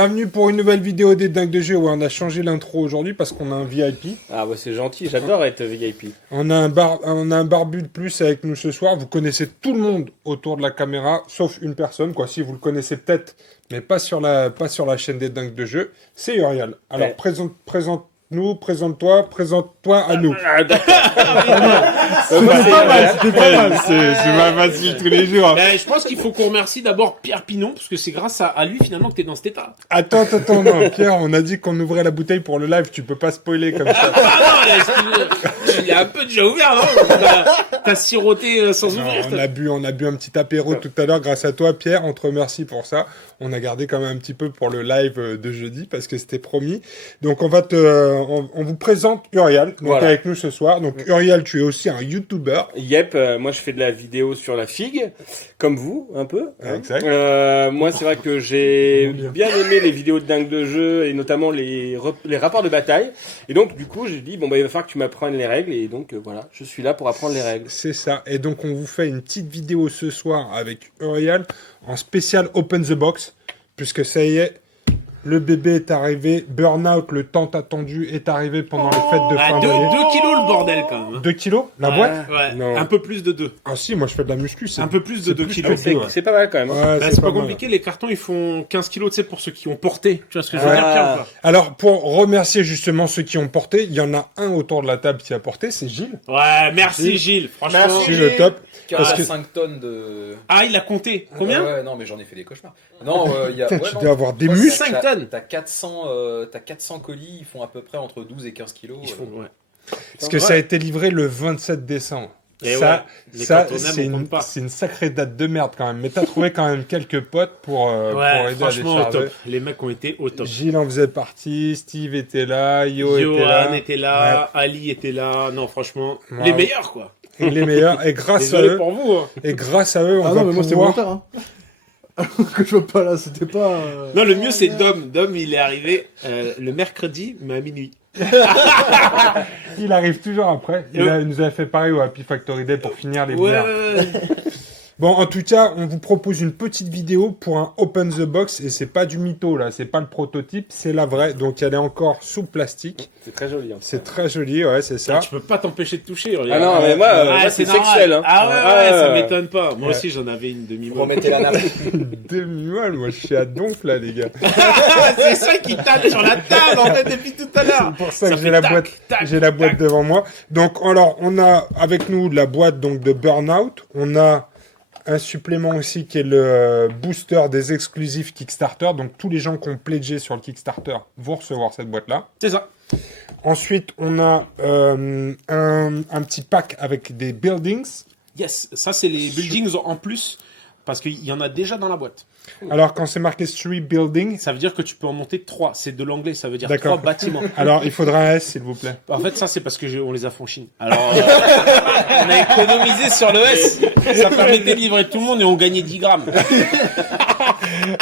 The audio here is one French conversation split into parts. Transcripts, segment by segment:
Bienvenue pour une nouvelle vidéo des Dingues de Jeu où on a changé l'intro aujourd'hui parce qu'on a un VIP. Ah bah c'est gentil, j'adore être VIP. On a un barbu de plus avec nous ce soir. Vous connaissez tout le monde autour de la caméra, sauf une personne, quoi. Si vous le connaissez peut-être, mais pas sur la chaîne des Dingues de Jeu. C'est Uriel. Alors Ouais. présente-toi à nous. Ah d'accord. C'était pas mal. C'est pas facile tous les jours. Ben, je pense qu'il faut qu'on remercie d'abord Pierre Pinon, parce que c'est grâce à lui finalement que t'es dans cet état. Attends, non, Pierre, on a dit qu'on ouvrait la bouteille pour le live, tu peux pas spoiler comme ça. Ah non, excuse-moi. Il a un peu déjà ouvert, non? T'as siroté sans Non, ouvrir. on a bu un petit apéro tout à l'heure grâce à toi, Pierre, on te remercie pour ça. On a gardé quand même un petit peu pour le live de jeudi parce que c'était promis. Donc on vous présente Uriel, donc Voilà. avec nous ce soir. Donc Uriel, tu es aussi un YouTuber. Yep, moi je fais de la vidéo sur la figue, comme vous, un peu. hein. Exact. Moi c'est vrai que j'ai bien aimé les vidéos de Dingue de Jeu et notamment les rapports de bataille. Et donc du coup j'ai dit bon bah il va falloir que tu m'apprennes les règles et donc voilà, je suis là pour apprendre les règles. C'est ça. Et donc on vous fait une petite vidéo ce soir avec Uriel en spécial Open the Box, puisque ça y est, le bébé est arrivé, Burnout, le tant attendu, est arrivé pendant les fêtes de fin 2 d'année. kilos le bordel quand même. 2 kilos la boîte? Ouais, Non. un peu plus de 2. Ah si, moi je fais de la muscu. C'est Un peu plus de c'est 2 plus kilos. que C'est ouais. c'est pas mal quand même. hein. Ouais, Bah, c'est pas mal. compliqué, les cartons ils font 15 kilos, tu sais, pour ceux qui ont porté. Tu vois ce que je veux dire, Ah. Pierre, ou pas? Alors, pour remercier justement ceux qui ont porté, il y en a un autour de la table qui a porté, c'est Gilles. Ouais, merci Gilles, franchement. C'est le top. Qui a Parce que 5 tonnes de... Ah, il a compté. Combien? Ouais, non, mais j'en ai fait des cauchemars. Non, il y a... Putain, ouais, tu non, dois avoir des ouais, muscles. 5 tonnes. T'as 400 colis, ils font à peu près entre 12 et 15 kilos. Ils font, ouais. Parce que ça a été livré le 27 décembre. Et ça, ouais, mais ça quand on aime, c'est on compte une, pas. c'est une sacrée date de merde quand même. Mais t'as trouvé quand même quelques potes pour aider à franchement, au décharger. top. Les mecs ont été au top. Gilles en faisait partie, Steve était là, Yo était là. Ali était là. Non, franchement, Ouais. les meilleurs, quoi. Et les meilleurs. Et grâce à Désolé eux, pour vous. Hein. on Ah va non, mais moi c'était pouvoir... volontaire. Hein. Alors que je vois pas là, c'était pas. Non, le mieux, c'est Dom. Dom, il est arrivé le mercredi, mais à minuit. Il arrive toujours après. Il nous a fait pareil au Happy Factory Day pour finir les bières. Ouais. Bon, en tout cas, on vous propose une petite vidéo pour un Open the Box et c'est pas du mytho là, c'est pas le prototype, c'est la vraie. Donc elle est encore sous plastique. C'est très joli. hein. C'est très joli, ouais, c'est ça. Tu peux pas t'empêcher de toucher. Ah non mais moi, moi, c'est normal. sexuel. Hein. Ah ouais, Ah, ça ouais. m'étonne pas. Moi Ouais. aussi, j'en avais une Vous demi-molle. remettez la nappe. Demi-molle, moi je suis à donf là, les gars. C'est ça qui tape sur la table, en fait, depuis tout à l'heure. C'est pour ça que fait j'ai la tac, boîte, tac, j'ai la boîte tac. devant moi. Donc alors, on a avec nous la boîte donc de Burnout. On a un supplément aussi qui est le booster des exclusifs Kickstarter. Donc tous les gens qui ont pledgé sur le Kickstarter vont recevoir cette boîte-là. C'est ça. Ensuite, on a un petit pack avec des buildings. Yes, ça, c'est les buildings en plus, parce qu'il y en a déjà dans la boîte. Alors, quand c'est marqué 3 buildings, Ça veut dire que tu peux en monter 3. C'est de l'anglais, ça veut dire D'accord. 3 bâtiments. alors il faudra un S, s'il vous plaît. En fait, ça, c'est parce que on les a fait en Chine. Alors, on a économisé sur le S. Ça permettait de livrer tout le monde et on gagnait 10 grammes.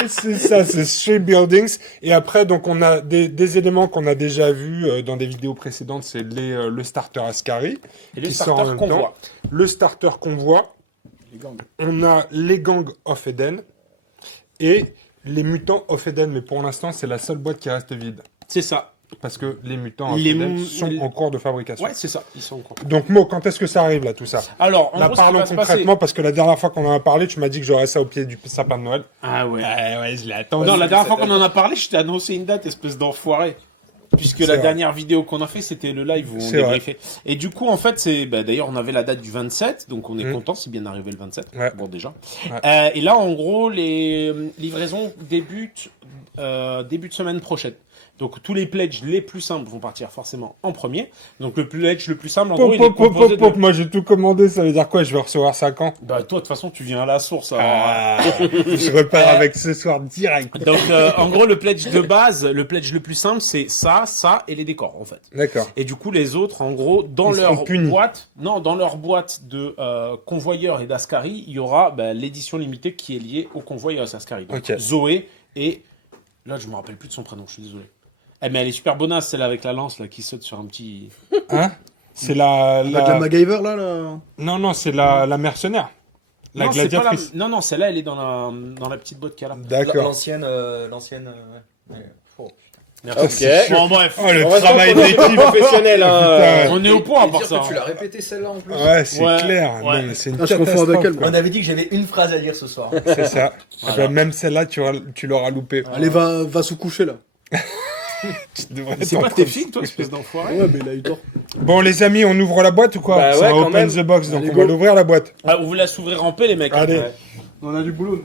C'est ça, c'est 3 buildings. Et après, donc, on a des éléments qu'on a déjà vus dans des vidéos précédentes. C'est le starter Ascari. Et le qui sort en starter même convoi. temps. Le starter convoi. On a les gangs of Eden. Et les mutants of Eden. Mais pour l'instant, c'est la seule boîte qui reste vide. C'est ça. Parce que les mutants of Les Eden mou- sont les- en cours de fabrication. Ouais, c'est ça. Ils sont contents. Donc, Mo, quand est-ce que ça arrive, là, tout ça? Alors, en Là, gros, ce qui parlons va se passer... concrètement, parce que la dernière fois qu'on en a parlé, tu m'as dit que j'aurais ça au pied du sapin de Noël. Ah ouais. Ouais, je l'ai attendu. Non, la dernière fois qu'on en a parlé, je t'ai annoncé une date, espèce d'enfoiré. Puisque la vrai. dernière vidéo qu'on a fait, c'était le live où on C'est débriefait. Et du coup, en fait, d'ailleurs, on avait la date du 27, donc on est Mhm. content, c'est bien arrivé le 27. Ouais. Bon, déjà. Ouais. Et là, en gros, les livraisons débutent début de semaine prochaine. Donc, tous les pledges les plus simples vont partir forcément en premier. Donc, le pledge le plus simple, en gros, il est composé de... Moi, j'ai tout commandé, ça veut dire quoi? Je vais recevoir 5 ans. Bah, toi, de toute façon, tu viens à la source. alors, Je repars avec ce soir direct. Donc, en gros, le pledge de base, le pledge le plus simple, c'est ça et les décors, en fait. D'accord. Et du coup, les autres, en gros, dans Ils leur seront punis. boîte, dans leur boîte de convoyeurs et d'Ascari, il y aura l'édition limitée qui est liée au convoyeur d'Ascari. Donc Ok. Zoé et là, je me rappelle plus de son prénom, je suis désolé. Mais elle est super bonasse, celle avec la lance là qui saute sur un petit. Hein? C'est la... Avec la MacGyver là. Non, c'est la mercenaire. La non, c'est pas gladiatrice. non, celle-là, elle est dans la petite boîte qu'elle a. D'accord. L'ancienne... Merci. Ok. Bon, bref. Oh, le Heureusement travail qu'on est d'équipe. professionnel, hein. Putain. On est au point Et pour dire ça. que tu l'as répété celle-là en plus. Ouais, c'est Ouais, clair. ouais. Non, mais c'est une Ah, je confonds avec elle, catastrophe. On avait dit que j'avais une phrase à dire ce soir. C'est ça. Voilà. Ah bah, même celle-là, tu l'auras loupé. Allez, va se coucher là. Tu devrais C'est t'en pas tes prendre. filles, toi, espèce d'enfoiré. Ouais, mais là, il dort. Bon, les amis, on ouvre la boîte ou quoi? Bah C'est ouais, un quand open même. the box, donc Allez, on va go. l'ouvrir la boîte. Ah, vous la s'ouvrir en paix, les mecs. Allez. Ouais. On a du boulot.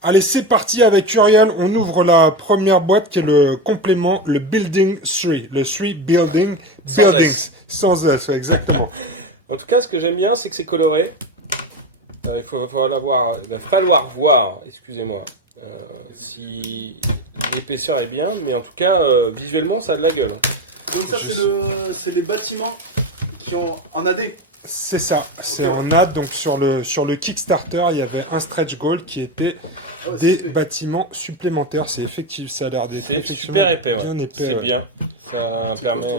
Allez, c'est parti avec Uriel. On ouvre la première boîte qui est le complément, le Building 3. Le 3 Buildings. Sans S, ouais, exactement. En tout cas, ce que j'aime bien, c'est que c'est coloré. Il va falloir voir, excusez-moi, si l'épaisseur est bien, mais en tout cas, visuellement, ça a de la gueule. Donc, ça, c'est les bâtiments qui ont en AD. C'est ça. C'est en ad. Donc, sur le Kickstarter, il y avait un stretch goal qui était des bâtiments supplémentaires. C'est effectif. Ça a l'air d'être C'est effectivement super épais, ouais. bien épais. C'est ouais. bien. Ça permet.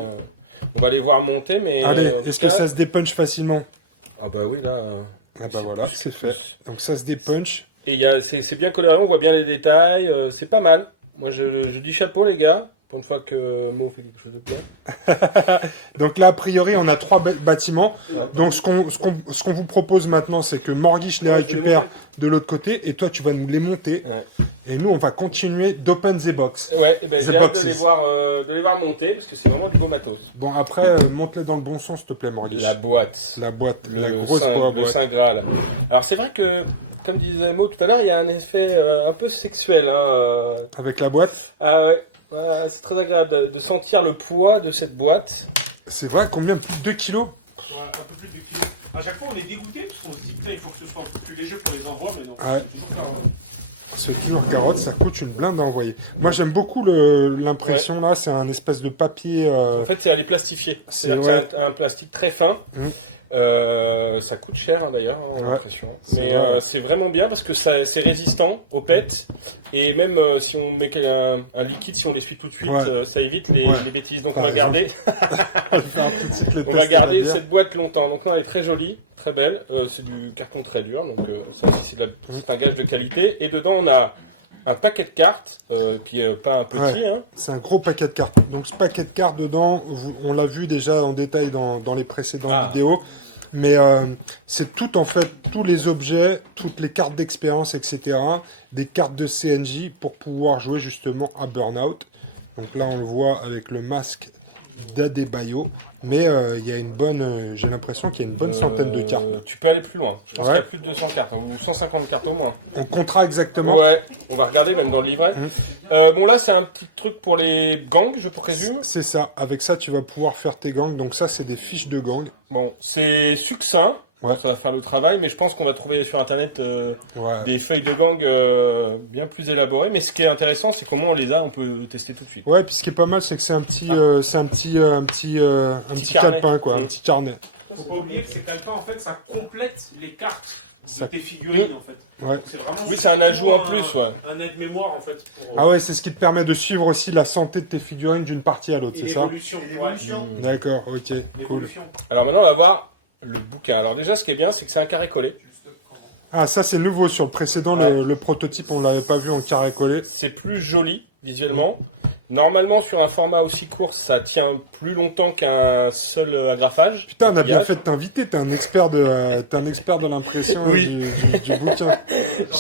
On va les voir monter, mais. Allez, en tout est-ce que cas- ça se dépunch facilement? Ah bah oui, là. Ah bah voilà, c'est fait. Donc ça se dépunch. Et c'est bien coloré, on voit bien les détails, c'est pas mal. Moi, je dis chapeau, les gars, pour une fois que Mo fait quelque chose de bien. Donc là, a priori, on a 3 bâtiments. Donc ce qu'on vous propose maintenant, c'est que Morguiche les récupère de l'autre côté et toi, tu vas nous les monter. Ouais. Et nous, on va continuer d'open the box. Ouais, et ben, The j'ai hâte boxes. de les voir monter, parce que c'est vraiment du beau matos. Bon, après, monte-les dans le bon sens, s'il te plaît, Morguiche. La boîte. La boîte, la Le grosse Saint- Le boîte. Saint Graal. Alors, c'est vrai que, comme disait Mo tout à l'heure, il y a un effet un peu sexuel. Hein. Avec la boîte. Ah ouais, voilà, c'est très agréable de sentir le poids de cette boîte. C'est vrai, combien? Plus de 2 kilos? Ouais, un peu plus de kilos. À chaque fois, on est dégoûté parce qu'on se dit putain, il faut que ce soit un peu plus léger pour les envois, mais non. Ouais. C'est toujours ça. C'est toujours carotte, ça coûte une blinde à envoyer. Moi, j'aime beaucoup l'impression, là. C'est un espèce de papier... En fait, c'est à les plastifier. C'est- C'est-à-dire que c'est un plastique très fin. Mm. Ça coûte cher hein, d'ailleurs, hein, Ouais, l'impression. c'est Mais vrai, ouais. c'est vraiment bien parce que c'est résistant aux pets. Et même si on met un liquide, si on l'essuie tout de suite, Ouais. ça évite les Ouais. bêtises. Donc Par on va exemple. garder, On va faire tout de suite le on test va de garder la bière. cette boîte longtemps. Donc là, elle est très jolie, très belle. C'est du carton très dur, donc ça aussi c'est un gage de qualité. Et dedans, on a un paquet de cartes qui est pas un petit. Ouais. Hein. C'est un gros paquet de cartes. Donc ce paquet de cartes dedans, on l'a vu déjà en détail dans les précédentes Ah. vidéos. Mais c'est tout en fait, tous les objets, toutes les cartes d'expérience, etc. Des cartes de CNJ pour pouvoir jouer justement à Burnout. Donc là on le voit avec le masque d'Adebayo. Mais il y a une bonne, j'ai l'impression qu'il y a une bonne centaine de cartes. Tu peux aller plus loin. Je pense Ouais. qu'il y a plus de 200 cartes, hein, ou 150 cartes au moins. On comptera exactement. Ouais, on va regarder même dans le livret. Mhm. Bon là c'est un petit truc pour les gangs, je présume. C'est ça. Avec ça tu vas pouvoir faire tes gangs. Donc ça c'est des fiches de gangs. Bon, c'est succinct, Ouais. ça va faire le travail, mais je pense qu'on va trouver sur internet Ouais. des feuilles de gang bien plus élaborées. Mais ce qui est intéressant, c'est comment on les a, on peut le tester tout de suite. Ouais, puis ce qui est pas mal, c'est que c'est un petit, un petit carnet. calepin, quoi, un Mm. petit carnet. Faut pas oublier que ces calepins, en fait, ça complète les cartes Ça- de tes figurines, en fait. Ouais. Donc, c'est vraiment Oui, c'est un ajout en plus, ouais. Un aide-mémoire, en fait. Pour, Ah ouais, c'est ce qui te permet de suivre aussi la santé de tes figurines d'une partie à l'autre, et c'est ça? l'évolution. Ouais. D'accord, ok, cool. L'évolution. Alors maintenant, on va voir le bouquin. Alors déjà, ce qui est bien, c'est que c'est un carré collé. Ah, ça c'est nouveau sur le précédent, le prototype, on l'avait pas vu en carré collé. C'est plus joli visuellement. Normalement, sur un format aussi court, ça tient plus longtemps qu'un seul agrafage. Putain, on a bien Pliage. fait de t'inviter, t'es un expert de l'impression Oui. du bouquin.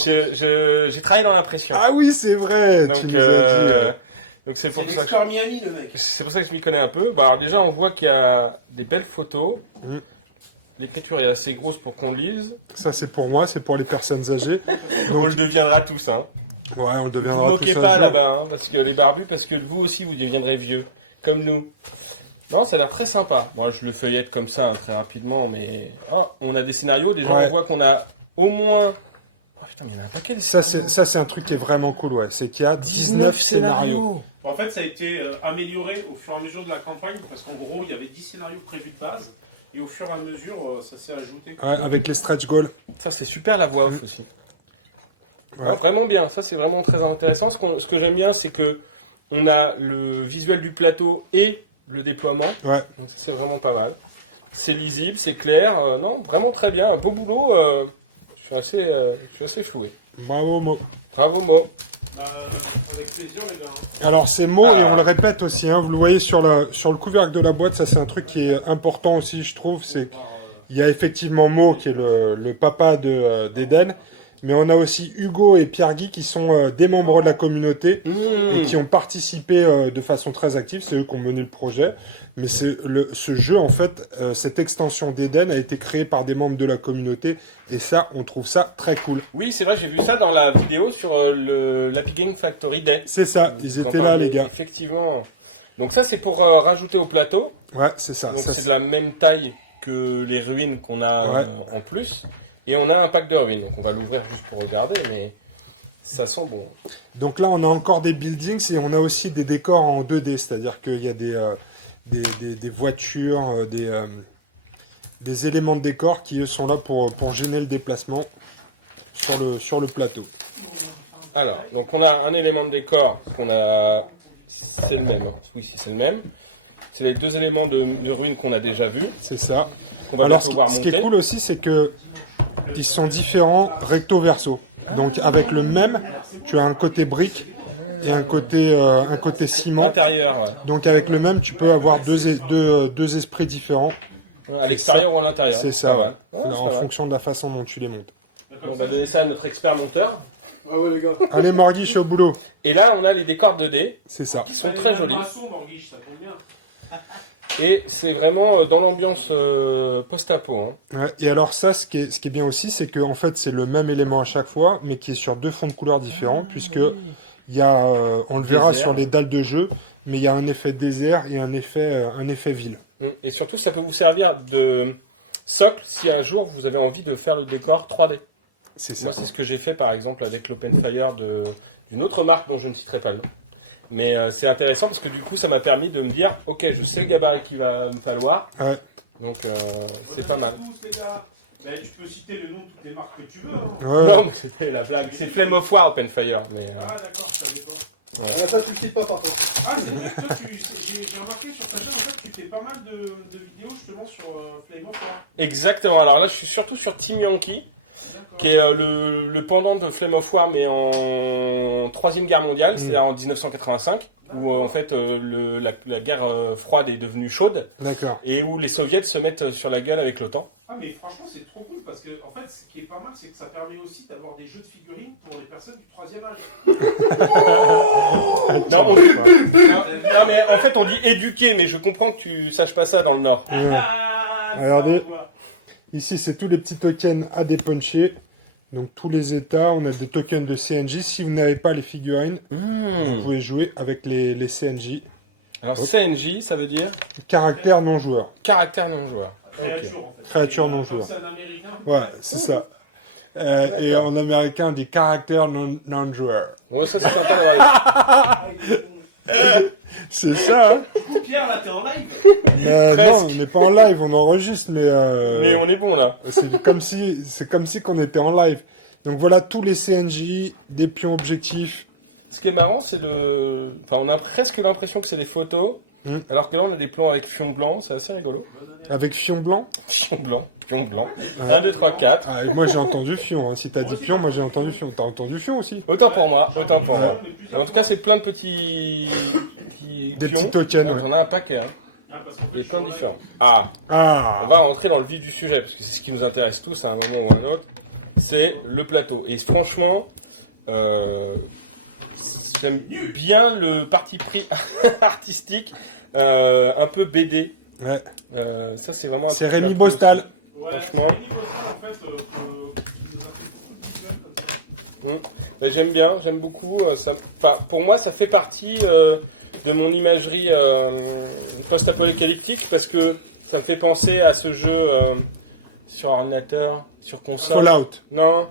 J'ai travaillé dans l'impression. Ah oui, c'est vrai, Donc, tu nous as dit. donc c'est C'est pour ça que l'expert Miami, le mec. c'est pour ça que je m'y connais un peu. Bah, alors déjà, on voit qu'il y a des belles photos. Mm. L'écriture est assez grosse pour qu'on lise. Ça c'est pour moi, c'est pour les personnes âgées. On le deviendra tous, hein. Ouais, on Ne vous deviendra moquez tous un pas jour. là-bas, hein, parce que les barbus, parce que vous aussi, vous deviendrez vieux, comme nous. Non, ça a l'air très sympa. Moi, je le feuillette comme ça, hein, très rapidement, mais... Oh, on a des scénarios, déjà, Ouais. on voit qu'on a au moins... Oh putain, mais il y en a un paquet de Ça c'est un truc qui est vraiment cool, ouais. C'est qu'il y a 19 scénarios. En fait, ça a été amélioré au fur et à mesure de la campagne, parce qu'en gros, il y avait 10 scénarios prévus de base, et au fur et à mesure, ça s'est ajouté. Ouais, avec les stretch goals. Ça, c'est super la voix off aussi. Ouais. Ah, vraiment bien, ça c'est vraiment très intéressant. Ce que j'aime bien, c'est que on a le visuel du plateau et le déploiement. Ouais. Donc ça, c'est vraiment pas mal. C'est lisible, c'est clair. Non, vraiment très bien. Un beau boulot. Je suis assez floué. Bravo, Mo. Bravo Mo. Avec plaisir, les gars. Alors c'est Mo et on le répète aussi, hein, vous le voyez sur le couvercle de la boîte, ça c'est un truc qui est important aussi je trouve, c'est qu'il y a effectivement Mo qui est le papa d'Eden, mais on a aussi Hugo et Pierre-Guy qui sont des membres de la communauté et qui ont participé de façon très active, c'est eux qui ont mené le projet, mais ce jeu en fait, cette extension d'Eden a été créée par des membres de la communauté et ça on trouve ça très cool. Oui, c'est vrai, j'ai vu ça dans la vidéo sur l'Happy Game Factory Day. C'est ça, ils étaient là les gars. Effectivement. Donc ça, c'est pour rajouter au plateau. Ouais, c'est ça. Donc ça c'est de la même taille que les ruines qu'on a en plus. Et on a un pack de ruines. Donc on va l'ouvrir juste pour regarder, mais ça sent bon. Donc là, on a encore des buildings et on a aussi des décors en 2D, c'est-à-dire qu'il y a des voitures, des éléments de décor qui eux, sont là pour gêner le déplacement sur le plateau. Alors, donc on a un élément de décor qu'on a... C'est le même. Oui, c'est le même. C'est les deux éléments de ruines qu'on a déjà vus. C'est ça. Qu'on va Alors, pouvoir ce qui est monter. cool aussi, c'est que ils sont différents recto-verso. Donc, avec le même, tu as un côté brique et un côté ciment. Intérieur, ouais. Donc, avec le même, tu peux avoir deux esprits différents. À l'extérieur ou à l'intérieur. C'est ça, Pas ouais. mal. Ouais, c'est En pas mal. fonction de la façon dont tu les montes. On va donner ça à notre expert monteur. Ah ouais, les gars. Allez, Morgui, je suis au boulot. Et là, on a les décors 2D C'est ça. qui sont très jolis. Ça tombe bien. Et c'est vraiment dans l'ambiance post-apo. Hein. Ouais, et alors ça, ce qui est bien aussi, c'est que en fait, c'est le même élément à chaque fois, mais qui est sur deux fonds de couleurs différents, puisque il y a, on le verra Désert. sur les dalles de jeu, mais il y a un effet désert et un effet ville. Et surtout, ça peut vous servir de socle si un jour vous avez envie de faire le décor 3D. C'est ça. Moi, c'est ce que j'ai fait par exemple avec l'Open Fire d'une autre marque dont je ne citerai pas le nom. Mais c'est intéressant parce que du coup, ça m'a permis de me dire, ok, je sais le gabarit qu'il va me falloir. Ouais. Donc, c'est pas mal. Tous, les gars. Ben, tu peux citer le nom de toutes les marques que tu veux. Hein. Ouais. Non, mais c'était la blague. C'est Flame of War Open Fire. Mais, Ah, d'accord, je savais pas. On a pas tout quitte pas par contre. Ah, c'est vrai que toi, j'ai remarqué sur ta chaîne, en fait, tu fais pas mal de vidéos justement sur Flame of War. Exactement. Alors là, je suis surtout sur Team Yankee, D'accord. qui est le pendant de Flame of War, mais en Troisième Guerre mondiale, c'est-à-dire en 1985, où en fait la guerre froide est devenue chaude, D'accord. et où les soviets se mettent sur la gueule avec l'OTAN. Ah, mais franchement, c'est trop cool parce que, en fait, ce qui est pas mal, c'est que ça permet aussi d'avoir des jeux de figurines pour les personnes du 3e âge. Non, mais en fait, on dit éduquer, mais je comprends que tu saches pas ça dans le Nord. Ouais. Regardez. Ici, c'est tous les petits tokens à dépuncher. Donc, tous les états, on a des tokens de CNJ. Si vous n'avez pas les figurines, vous pouvez jouer avec les CNJ. Alors, CNJ, ça veut dire Caractère non joueur. caractère non joueur. Créature, en fait. Créature non joueur. C'est un américain. Ouais, c'est ça. Et en américain, on dit caractère non joueur. Bon, ça, c'est sympa d'avoir C'est ça, hein? Pierre, là, t'es en live. Mais Presque. non, on n'est pas en live, on enregistre, mais Mais on est bon là. c'est comme si qu'on était en live. Donc voilà tous les CNJ, des pions objectifs. Ce qui est marrant, c'est le. Enfin, on a presque l'impression que c'est des photos, alors que là, on a des plans avec fion blanc, c'est assez rigolo. Avec fion blanc. Fion blanc, fion blanc. 1, 2, 3, 4. Ah, et moi j'ai entendu fion. Hein. Si t'as dit pion, moi j'ai entendu fion. T'as entendu fion aussi? Autant pour moi, autant pour moi. En tout cas, c'est plein de petits. Des pions. petits tokens, Donc, ouais. on a un paquet, hein. Ah, parce qu'en fait, Et je suis plein en de live. différents. Ah, on Ah. va rentrer dans le vif du sujet, parce que c'est ce qui nous intéresse tous à un moment ou à un autre. C'est le plateau. Et franchement, j'aime bien le parti pris artistique, un peu BD. Ouais. Ça, c'est vraiment. un C'est truc Rémi un peu- Bostal. Ouais, Franchement. c'est Rémi Bostal, en fait, qui nous a fait beaucoup de visuels comme ça. Mais j'aime bien, j'aime beaucoup. Enfin, pour moi, ça fait partie de mon imagerie post-apocalyptique parce que ça me fait penser à ce jeu sur ordinateur, sur console. Fallout. Non.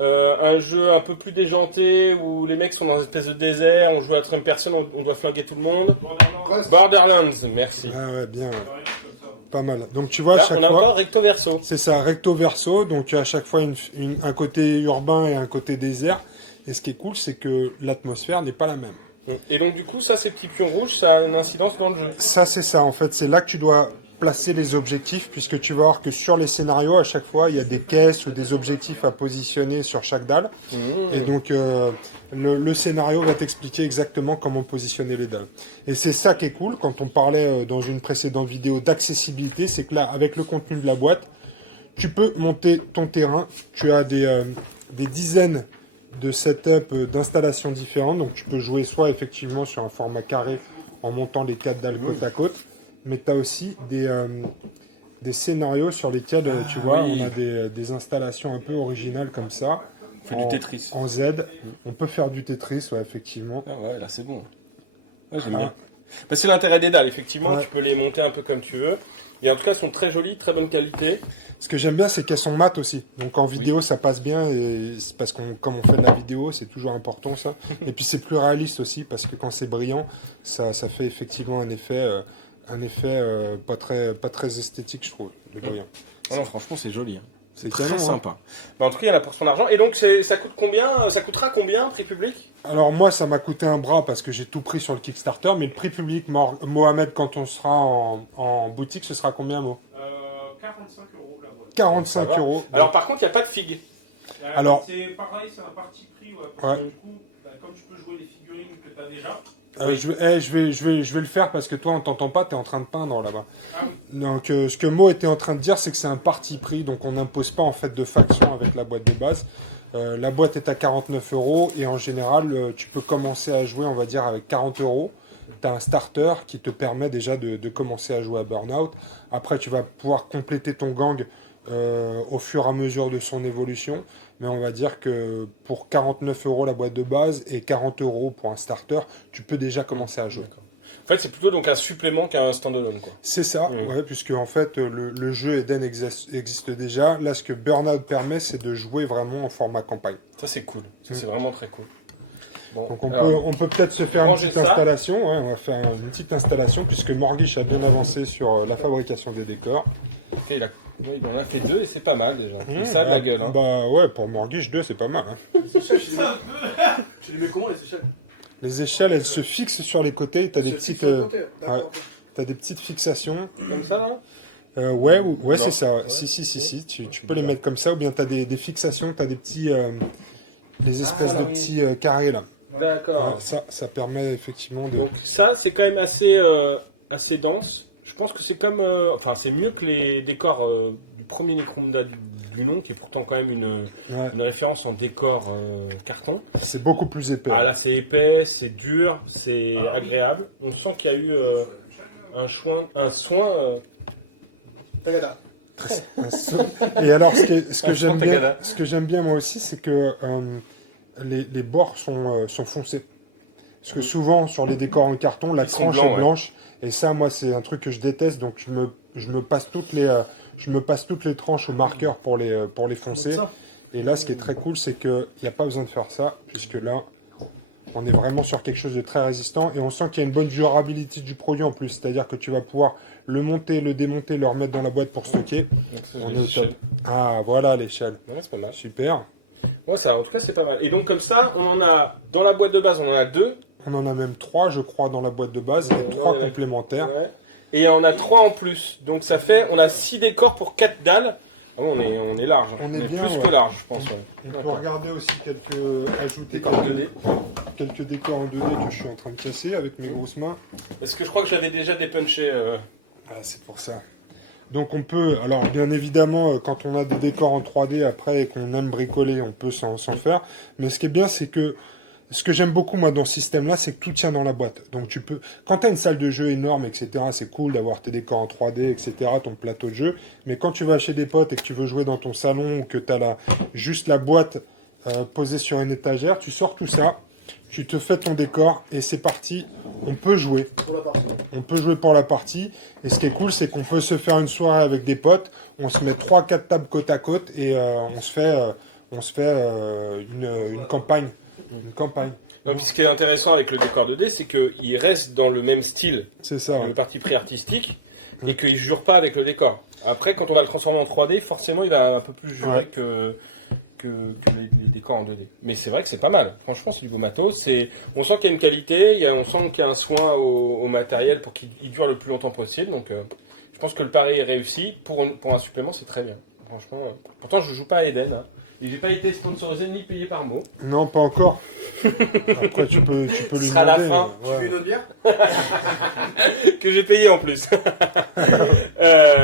Un jeu un peu plus déjanté où les mecs sont dans une espèce de désert, on joue à la troisième personne, on doit flinguer tout le monde. Borderlands, Borderlands, merci. Ah ouais, bien. Ouais. pareil, comme ça. Pas mal. Donc tu vois, à Là, chaque on a fois. encore recto verso. C'est ça, recto verso, donc à chaque fois un côté urbain et un côté désert. Et ce qui est cool, c'est que l'atmosphère n'est pas la même. Et donc du coup, ça, ces petits pions rouges, ça a une incidence dans le jeu. Ça, c'est ça, en fait, c'est là que tu dois placer les objectifs, puisque tu vas voir que sur les scénarios, à chaque fois, il y a des caisses ou des objectifs à positionner sur chaque dalle. Et donc, le scénario va t'expliquer exactement comment positionner les dalles. Et c'est ça qui est cool, quand on parlait dans une précédente vidéo d'accessibilité, c'est que là, avec le contenu de la boîte, tu peux monter ton terrain. Tu as des dizaines de setups d'installations différentes. Donc, tu peux jouer soit effectivement sur un format carré en montant les 4 dalles côte à côte, mais tu as aussi des scénarios sur lesquels, tu vois, on a des installations un peu originales comme ça. On fait du Tetris. En Z. On peut faire du Tetris, ouais, effectivement. Ah ouais, là c'est bon. Ouais, j'aime bien. Bah, c'est l'intérêt des dalles, effectivement. Ouais. Tu peux les monter un peu comme tu veux. Et en tout cas, elles sont très jolies, très bonne qualité. Ce que j'aime bien, c'est qu'elles sont mates aussi. Donc en vidéo, ça passe bien. Et c'est parce qu'on, comme on fait de la vidéo, c'est toujours important ça. Et puis c'est plus réaliste aussi parce que quand c'est brillant, ça fait effectivement un effet pas très esthétique, je trouve, le brillant. Ah non, franchement, c'est joli. Hein. C'est Très canon, hein. sympa. Bah, en tout cas, il y en a pour son argent. Et donc, ça coûte combien? Ça coûtera combien, prix public? Alors moi, ça m'a coûté un bras parce que j'ai tout pris sur le Kickstarter. Mais le prix public, Mohamed, quand on sera en boutique, ce sera combien, Mo? 45 euros la boîte. 45 Ça va. euros. Alors, par contre, il n'y a pas de figue. Alors- C'est pareil, c'est un parti pris. Ouais, parce Ouais. que du coup, bah, comme tu peux jouer les figurines que tu as déjà. Je vais le faire parce que toi, on t'entend pas, tu es en train de peindre là-bas. Ah oui. Donc, ce que Mo était en train de dire, c'est que c'est un parti pris, donc on n'impose pas en fait de faction avec la boîte de base. La boîte est à 49 euros et en général, tu peux commencer à jouer, on va dire, avec 40 euros. Tu as un starter qui te permet déjà de commencer à jouer à Burnout. Après, tu vas pouvoir compléter ton gang au fur et à mesure de son évolution. Mais on va dire que pour 49 euros la boîte de base et 40 euros pour un starter, tu peux déjà commencer à jouer. En fait, c'est plutôt donc un supplément qu'un standalone, quoi. C'est ça, ouais, puisque en fait le jeu Eden existe déjà. Là, ce que Burnout permet, c'est de jouer vraiment en format campagne. Ça, c'est cool. Ça, c'est vraiment très cool. Bon, Donc alors, on peut peut-être se faire une ranger petite ça. installation. Ouais, on va faire une petite installation puisque Morguiche a bien avancé sur la fabrication des décors. ok, il en a fait 2 et c'est pas mal déjà. Et ça a de la gueule. Hein. Bah ouais, pour Morguiche 2, c'est pas mal. Hein. Tu les mets comment les échelles? Les échelles, elles se fixent sur les côtés. T'as des C'est petites, fixe sur le côté. D'accord. t'as des petites fixations. Comme ça, là Ouais, Non. c'est ça. Ouais. Si. Tu peux les mettre comme ça, ou bien t'as des fixations, t'as des petits, les espèces Ah, de oui. petits carrés là. D'accord. Ouais, ça permet effectivement de. Donc ça, c'est quand même assez dense. Je pense que c'est comme... enfin, c'est mieux que les décors du premier Necromunda du nom, qui est pourtant quand même Ouais, une référence en décor carton. c'est beaucoup plus épais. Ah là, c'est épais, c'est dur, c'est agréable. On sent qu'il y a eu un soin... Tagada. Et alors, ce que Un j'aime Tagada. bien, ce que j'aime bien moi aussi, c'est que les bords sont foncés. Parce que souvent sur les décors en carton, la Ils sont tranche blancs, est ouais. blanche. Et ça, moi, c'est un truc que je déteste. Donc je me passe toutes les tranches au marqueur pour les foncer. Et là, ce qui est très cool, c'est qu'il n'y a pas besoin de faire ça, puisque là, on est vraiment sur quelque chose de très résistant. Et on sent qu'il y a une bonne durabilité du produit en plus. C'est-à-dire que tu vas pouvoir le monter, le démonter, le remettre dans la boîte pour stocker. Donc ça, On je est au l'ai top. cherché. Ah, voilà l'échelle. Ouais, c'est pas mal. Super. Ouais, ça, en tout cas, c'est pas mal. Et donc, comme ça, on en a... Dans la boîte de base, on en a 2. On en a même 3, je crois, dans la boîte de base, et 3 complémentaires. Ouais. Et on a 3 en plus. Donc, ça fait... On a 6 décors pour 4 dalles. Ah bon, on est large. On est bien, plus ouais. que large, je pense. Ouais. On peut D'accord. regarder aussi ajouter Décors en 2D. quelques décors en 2D que je suis en train de casser avec mes grosses mains. Parce que je crois que j'avais déjà dépunché. Ah, c'est pour ça. Donc on peut, alors bien évidemment, quand on a des décors en 3D après et qu'on aime bricoler, on peut s'en faire. Mais ce qui est bien, c'est que ce que j'aime beaucoup moi dans ce système-là, c'est que tout tient dans la boîte. Donc tu peux, quand tu as une salle de jeu énorme, etc., c'est cool d'avoir tes décors en 3D, etc., ton plateau de jeu. Mais quand tu vas chez des potes et que tu veux jouer dans ton salon ou que tu as juste la boîte posée sur une étagère, tu sors tout ça, tu te fais ton décor et c'est parti. On peut jouer. Pour la partie. On peut jouer pour la partie. Et ce qui est cool, c'est qu'on peut se faire une soirée avec des potes. On se met 3-4 tables côte à côte et on se fait une campagne. Une campagne. Non, puis ce qui est intéressant avec le décor 2D, c'est qu'il reste dans le même style, C'est ça. le parti pré artistique, et qu'il ne jure pas avec le décor. Après, quand on va le transformer en 3D, forcément, il va un peu plus jurer Ouais. que les décors en 2D. Mais c'est vrai que c'est pas mal. Franchement, c'est du beau matos. On sent qu'il y a une qualité, on sent qu'il y a un soin au matériel pour qu'il dure le plus longtemps possible. Donc, je pense que le pari est réussi. Pour un supplément, c'est très bien. Franchement, pourtant, je joue pas à Eden. Hein. Et j'ai pas été sponsorisé ni payé par mot. Non, pas encore. Après, tu peux lui sera la demander. fin. mais, ouais. Tu veux une autre bière? Que j'ai payé en plus.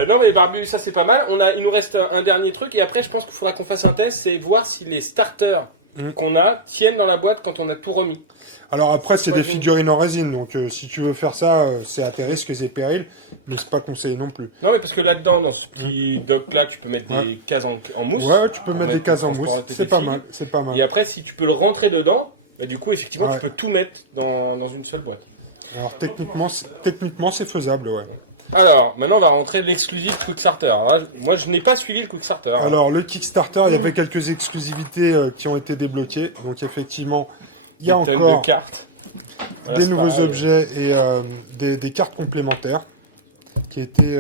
Non mais Barbu, ça c'est pas mal. Il nous reste un dernier truc et après je pense qu'il faudra qu'on fasse un test, c'est voir si les starters qu'on a tiennent dans la boîte quand on a tout remis. Alors après, c'est des figurines en résine, donc si tu veux faire ça, c'est à tes risques et périls, mais c'est pas conseillé non plus. Non mais parce que là-dedans, dans ce petit doc là, tu peux mettre des cases en mousse. Ouais, tu peux mettre des cases en pour mousse, transporter c'est tes pas figues. mal, c'est pas mal. Et après, si tu peux le rentrer dedans, bah, du coup effectivement Ouais. tu peux tout mettre dans une seule boîte. Alors techniquement, c'est faisable, ouais. Alors, maintenant on va rentrer l'exclusif Quickstarter. Alors là, moi je n'ai pas suivi le Quickstarter. hein. Alors le Kickstarter, il y avait quelques exclusivités qui ont été débloquées, donc effectivement, il y a Des tonnes encore de cartes. Voilà, des c'est nouveaux pareil. objets et des cartes complémentaires qui étaient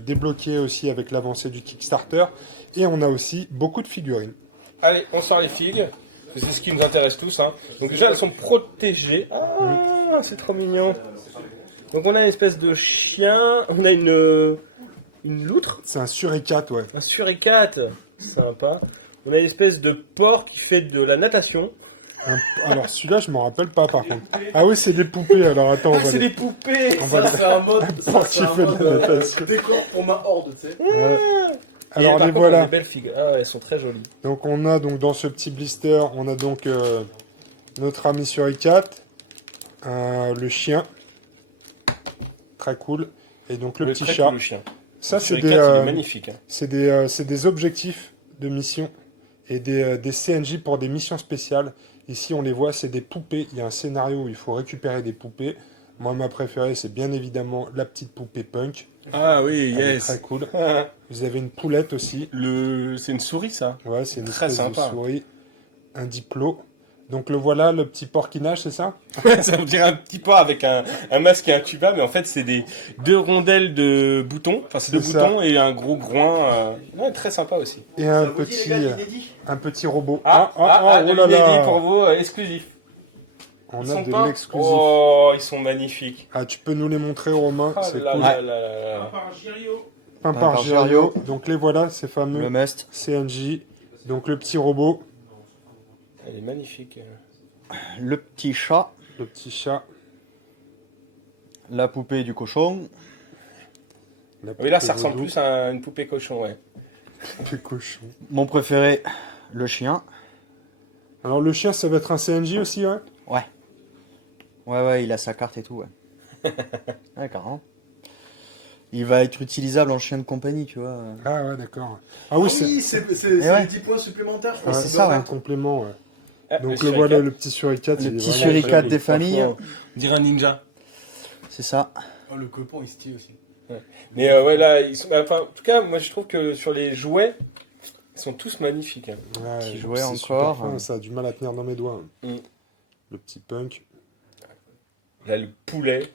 débloquées aussi avec l'avancée du Kickstarter. Et on a aussi beaucoup de figurines. Allez, on sort les figues. C'est ce qui nous intéresse tous. Hein. Donc déjà, elles sont protégées. Ah, c'est trop mignon. Donc on a une espèce de chien. On a une loutre. C'est un suricate, ouais. Un suricate. Sympa. On a une espèce de porc qui fait de la natation. Alors celui-là, je m'en rappelle pas par contre. Ah oui, c'est des poupées. Alors attends, on va c'est les- des poupées. on va Ça, c'est un mode, Porc qui fait de la natation. décor pour ma horde, tu sais. Ouais. Et Alors par les contre, on a voilà. des belles figues. Ah, elles sont très jolies. Donc on a donc dans ce petit blister, on a donc notre ami suricate, le chien, très cool, et donc le petit très chat. cool, le chien. Ça c'est Suricate, des, il est magnifique. Hein. c'est des objectifs de mission et des CNJ pour des missions spéciales. Ici on les voit, c'est des poupées. Il y a un scénario où il faut récupérer des poupées. Moi ma préférée c'est bien évidemment la petite poupée punk. Ah oui, Elle est très cool. Vous avez une poulette aussi. C'est une souris ça. Ouais, c'est une Très espèce de sympa. souris. Un diplo. Donc le voilà, le petit porquinage, c'est ça? Ça me dirait un petit porc avec un masque et un tuba, mais en fait c'est des deux rondelles de boutons, enfin c'est deux C'est ça. boutons et un gros groin, ouais, très sympa aussi. Et Ça vous dit, les gars, l'inédit? un petit robot. de oh là l'inédit là. pour vous, exclusif. On Ils a sont de peints. l'exclusif. Oh, ils sont magnifiques. Ah, tu peux nous les montrer, Romain, Ah c'est là cool. là là là là. Par Girio. Peint Peint par par Girio. Girio. Donc les voilà, ces fameux Le must. CNJ. Donc le petit robot, Elle est magnifique. Le petit chat. le petit chat. La poupée du cochon. La Oui, là poupée ça ressemble vaudou, plus à une poupée cochon, ouais. poupée cochon. Mon préféré, le chien. Alors le chien, ça va être un CNJ aussi, ouais? Ouais, il a sa carte et tout, ouais. Ouais, carrément. Il va être utilisable en chien de compagnie, tu vois. Ah ouais, d'accord. Ah oui, c'est ouais. les 10 points supplémentaires, je crois. ouais, c'est ça, un ouais. complément, ouais. Ah, Donc le le voilà, suricate. le petit suricate. Le il est petit vraiment suricate joli. des familles. Franchement, on dirait un ninja. C'est ça. Oh, le copon, il se tire aussi. Mais ouais, là, ils sont... enfin, en tout cas, moi je trouve que sur les jouets, ils sont tous magnifiques. Hein. Ouais, Petit donc jouet c'est super encore. fin, ça a du mal à tenir dans mes doigts. Mm. Le petit punk, Là, le poulet.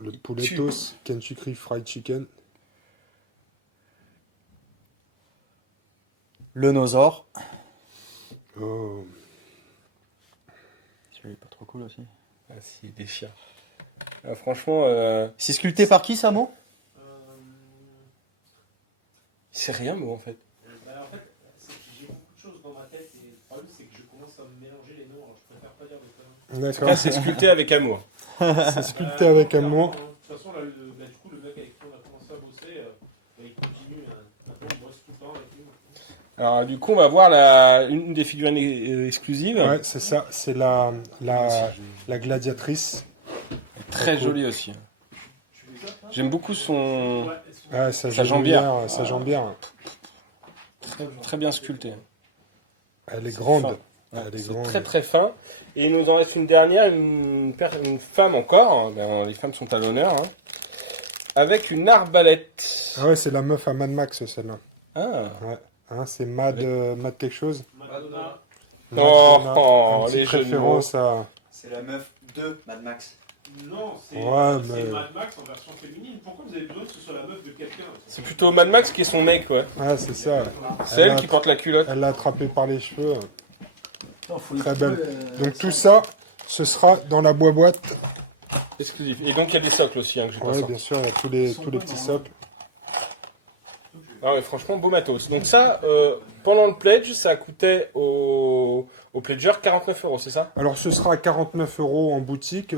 le pouletos, Kentucky Fried Chicken. Le Nosor. Oh. Celui-là est pas trop cool aussi. Ah, si, des chiens. Ah, franchement, C'est sculpté par qui, Samo? c'est rien, moi, en fait. En fait, c'est que j'ai beaucoup de choses dans ma tête et le problème c'est que je commence à me mélanger les noms. Alors je préfère pas dire de conneries. D'accord. Là, c'est sculpté avec amour. C'est sculpté avec amour. De toute façon, là, du coup, le mec avec qui on a commencé à bosser, il continue. Maintenant, on bosse tout le temps avec lui. Alors, du coup, on va voir une des figurines exclusives. Ouais, c'est ça. C'est la gladiatrice. Très jolie aussi. J'aime beaucoup son... Ah, Sa jambière. Sa jambière. Très, très bien sculpté. Elle est grande. Fin. Elle est C'est grande. très très fin. Et il nous en reste une dernière, une femme encore. Ben, les femmes sont à l'honneur. Hein. Avec une arbalète. Ah ouais, c'est la meuf à Mad Max, celle-là. Ah. Ouais. Hein, c'est Mad, Mad quelque chose. Madonna. Madonna. Oh, Une les petite jeux de référence à... C'est la meuf de Mad Max. Non, c'est Ouais, mais- Mad Max en version féminine. Pourquoi vous avez besoin que ce soit la meuf de quelqu'un? C'est plutôt Mad Max qui est son mec, ouais. Ah, c'est ça. C'est elle qui porte la culotte. Elle l'a attrapé par les cheveux. Très belle. Donc tout ça, ce sera dans la boîte. Exclusif. Et donc il y a des socles aussi, hein, que j'ai pas Ouais, sorti. bien sûr, il y a tous les petits socles. Ah ouais, franchement, beau matos. Donc ça, pendant le pledge, ça coûtait au pledger 49€, c'est ça? Alors ce sera à 49€ en boutique.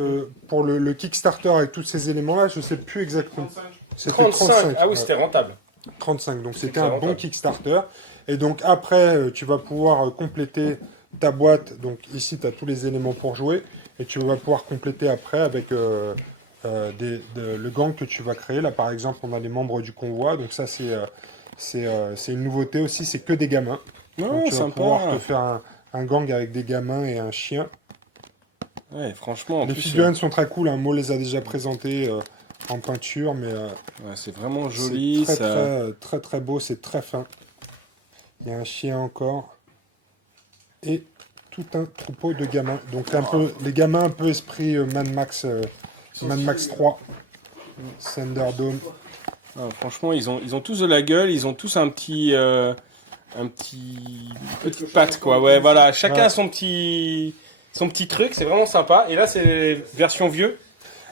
Pour le Kickstarter avec tous ces éléments-là, je sais plus exactement. C'était 35. Ah oui, ouais. c'était rentable. 35, donc c'était très un bon rentable. Kickstarter. Et donc après, tu vas pouvoir compléter ta boîte. Donc ici, tu as tous les éléments pour jouer. Et tu vas pouvoir compléter après avec le gang que tu vas créer. Là, par exemple, on a les membres du convoi. Donc ça, c'est une nouveauté aussi. C'est que des gamins. Donc tu vas pouvoir te faire un gang avec des gamins et un chien. Ouais, franchement, en Les plus, figurines sont très cool. Mo les a déjà présentées en peinture, mais ouais, c'est vraiment joli. c'est Ça... très beau. C'est très fin. Il y a un chien encore. Et tout un troupeau de gamins. Donc un peu, les gamins un peu esprit Mad Max 3. Thunderdome. Ah, franchement, ils ont tous de la gueule. Ils ont tous petite patte, quoi. Ouais, voilà. Chacun Ouais. a son petit truc. C'est vraiment sympa. Et là, c'est version vieux.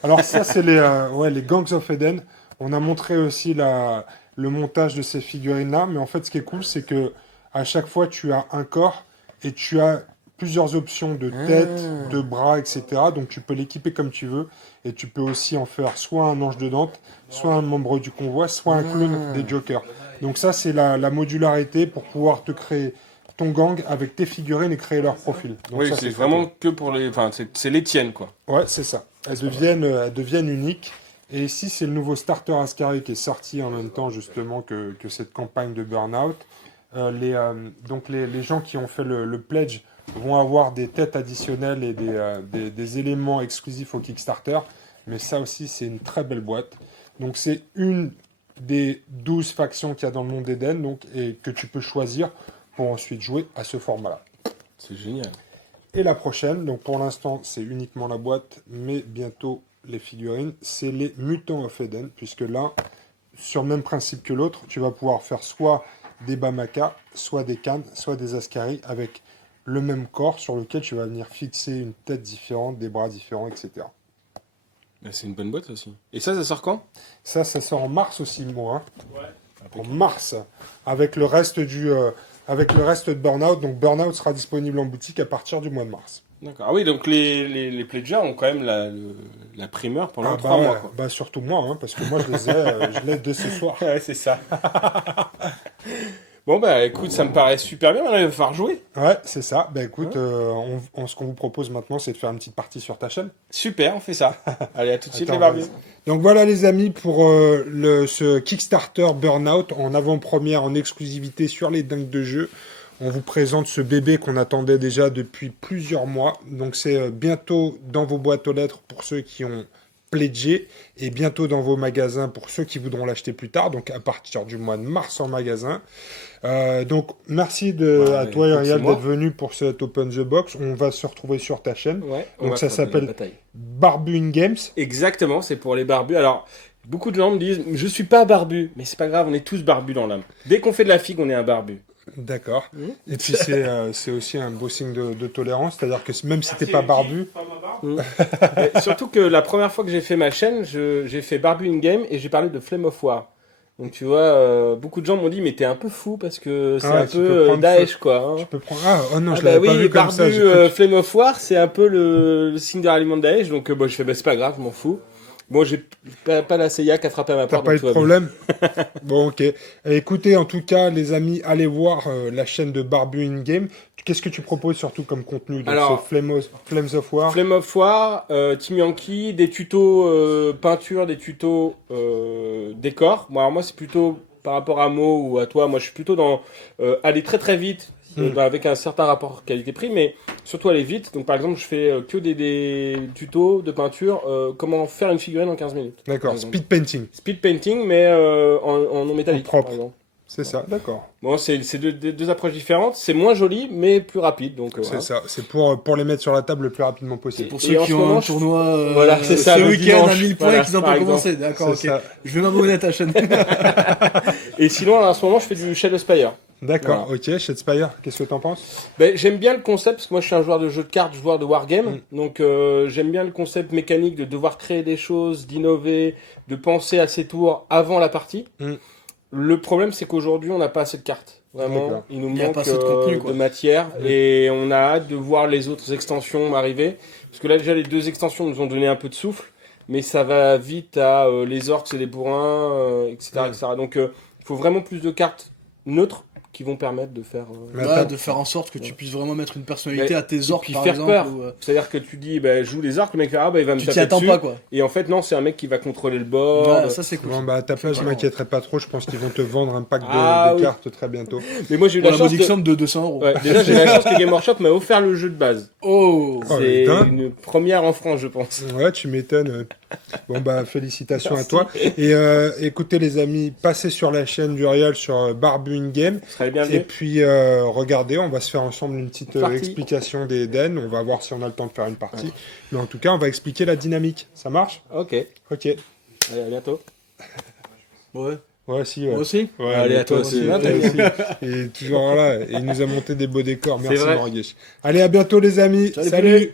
Alors ça, c'est les Gangs of Eden. On a montré aussi le montage de ces figurines-là. Mais en fait, ce qui est cool, c'est que à chaque fois, tu as un corps et tu as plusieurs options de tête, de bras, etc. Donc tu peux l'équiper comme tu veux. Et tu peux aussi en faire soit un ange de Dante, soit un membre du convoi, soit un clown des Jokers. Donc ça, c'est la modularité pour pouvoir te créer ton gang avec tes figurines et créer leur profil. Donc Oui, ça, c'est très vraiment cool. que pour les... Enfin, c'est les tiennes, quoi. Ouais, c'est ça. Elles deviennent uniques. Et ici, c'est le nouveau Starter Ascari qui est sorti en même temps, justement, que cette campagne de Burnout. Donc, les gens qui ont fait le pledge vont avoir des têtes additionnelles et des éléments exclusifs au Kickstarter. Mais ça aussi, c'est une très belle boîte. Donc, c'est une des 12 factions qu'il y a dans le monde d'Eden, donc, et que tu peux choisir pour ensuite jouer à ce format-là. C'est génial. Et la prochaine, donc pour l'instant c'est uniquement la boîte, mais bientôt les figurines, c'est les Mutants of Eden, puisque là, sur le même principe que l'autre, tu vas pouvoir faire soit des Bamaka, soit des Khan, soit des Ascari, avec le même corps sur lequel tu vas venir fixer une tête différente, des bras différents, etc. C'est une bonne boîte aussi. Et ça sort quand? Ça sort en mars aussi, moi. Hein. En mars, avec le reste de Burnout. Donc Burnout sera disponible en boutique à partir du mois de mars. D'accord. Ah oui, donc les pledgers ont quand même la primeur pendant 3 ouais, mois, quoi. bah surtout moi, hein, parce que moi je l'ai dès ce soir. Ouais, c'est ça. Bon, bah écoute, ça me paraît super bien. Il va falloir jouer. Ouais, c'est ça. Bah écoute, ce qu'on vous propose maintenant, c'est de faire une petite partie sur ta chaîne. Super, on fait ça. Allez, à tout de suite, Attends, les barbus. vas-y. Donc voilà les amis pour ce Kickstarter Burnout en avant-première, en exclusivité sur les dingues de jeu. On vous présente ce bébé qu'on attendait déjà depuis plusieurs mois. Donc c'est bientôt dans vos boîtes aux lettres pour ceux qui ont pledgé et bientôt dans vos magasins pour ceux qui voudront l'acheter plus tard. Donc à partir du mois de mars en magasin. Donc merci à toi écoute, Uriel c'est moi. d'être venu pour cet Open the Box. On va se retrouver sur ta chaîne. Ouais, on Donc va ça faire de la s'appelle bataille. Barbu in Games. Exactement, c'est pour les barbus. Alors, beaucoup de gens me disent, je suis pas barbu, mais c'est pas grave, on est tous barbus dans l'âme. Dès qu'on fait de la figue, on est un barbu. D'accord. Et puis c'est aussi un beau signe de tolérance, c'est-à-dire que même si t'es pas barbu, Mais surtout que la première fois que j'ai fait ma chaîne, j'ai fait Barbu in Game et j'ai parlé de Flame of War. Donc tu vois, beaucoup de gens m'ont dit mais t'es un peu fou parce que c'est Ah ouais, un tu peux peu prendre Daesh feu. quoi. Hein. tu peux prendre. Ah oh non, Ah je bah l'avais pas oui, vu comme Barbu ça. J'ai cru que- Flame of War, c'est un peu le signe de ralliement de Daesh. Donc je fais bah c'est pas grave, je m'en fous. Bon, j'ai pas la CIA qui a frappé à ma T'as porte. pas eu donc de tout va bien. problème. Bon, ok. Écoutez, en tout cas, les amis, allez voir la chaîne de Barbu in Game. Qu'est-ce que tu proposes surtout comme contenu? Donc, Alors, c'est Flames of War. Flame of War, Team Yankee, des tutos peinture, des tutos décor. Bon, alors moi c'est plutôt par rapport à Mo ou à toi, moi je suis plutôt dans aller très très vite avec un certain rapport qualité-prix, mais surtout aller vite. Donc par exemple je fais que des tutos de peinture, comment faire une figurine en 15 minutes. D'accord. par exemple. Speed painting. Speed painting mais en non métallique. En propre. par exemple. C'est ça. D'accord. Bon, c'est deux approches différentes. C'est moins joli mais plus rapide. Donc C'est voilà. ça. C'est pour les mettre sur la table le plus rapidement possible. Pour Et ceux en qui ce ont moment, un tournoi voilà, c'est ça, ce le week-end à dimanche. 1000 points Voilà, qu'ils n'ont par pas exemple. commencé. D'accord, ok. C'est ça. Je vais m'abonner à ta chaîne. Et sinon en ce moment je fais du Shadow Spire. D'accord. Ok. Shadespire, qu'est-ce que t'en penses? Ben, j'aime bien le concept parce que moi je suis un joueur de jeux de cartes, joueur de wargame, donc j'aime bien le concept mécanique de devoir créer des choses, d'innover, de penser à ses tours avant la partie. Le problème, c'est qu'aujourd'hui, on n'a pas assez de cartes. Vraiment, D'accord. il nous Il y a manque pas assez de contenu, quoi. de matière et on a hâte de voir les autres extensions arriver. Parce que là, déjà, les 2 extensions nous ont donné un peu de souffle, mais ça va vite à les orques et les bourrins, etc., etc. Donc, il faut vraiment plus de cartes neutres qui vont permettre de faire... Mais Ouais, attends. de faire en sorte que tu puisses vraiment mettre une personnalité Mais- à tes orques, puis par faire exemple. peur. ou, C'est-à-dire que tu dis, bah, joue les orques, le mec fait, ah bah il va me tu t'y taper attends dessus. pas, quoi. Et en fait, non, c'est un mec qui va contrôler le board. Ouais, ça, c'est cool. Bon, bah, à ta place, je m'inquiéterais pas trop. Je pense qu'ils vont te vendre un pack de, Ah, de oui. cartes très bientôt. Mais moi, j'ai eu Pour la la chance modique de... somme de 200 €. Ouais, déjà, j'ai la chance que Game Workshop m'a offert le jeu de base. Oh Oh, C'est putain. une première en France, je pense. Ouais, tu m'étonnes. Bon, bah, félicitations à toi. Et écoutez, les amis, passez sur la chaîne d'Uriel sur Barbu In Game. Ce serait bien Et vu. puis, regardez, on va se faire ensemble une petite Partie. explication des den. On va voir si on a le temps de faire une partie. Mais en tout cas, on va expliquer la dynamique. Ça marche? Ok. Ok. Allez, à bientôt. Ouais. Ouais, si, ouais. Moi aussi. Ouais, Allez, mais à toi aussi. toi aussi. Il est toujours là. Et il nous a monté des beaux décors. C'est Merci, vrai. Morguesh. Allez, à bientôt, les amis. Salut. Salut.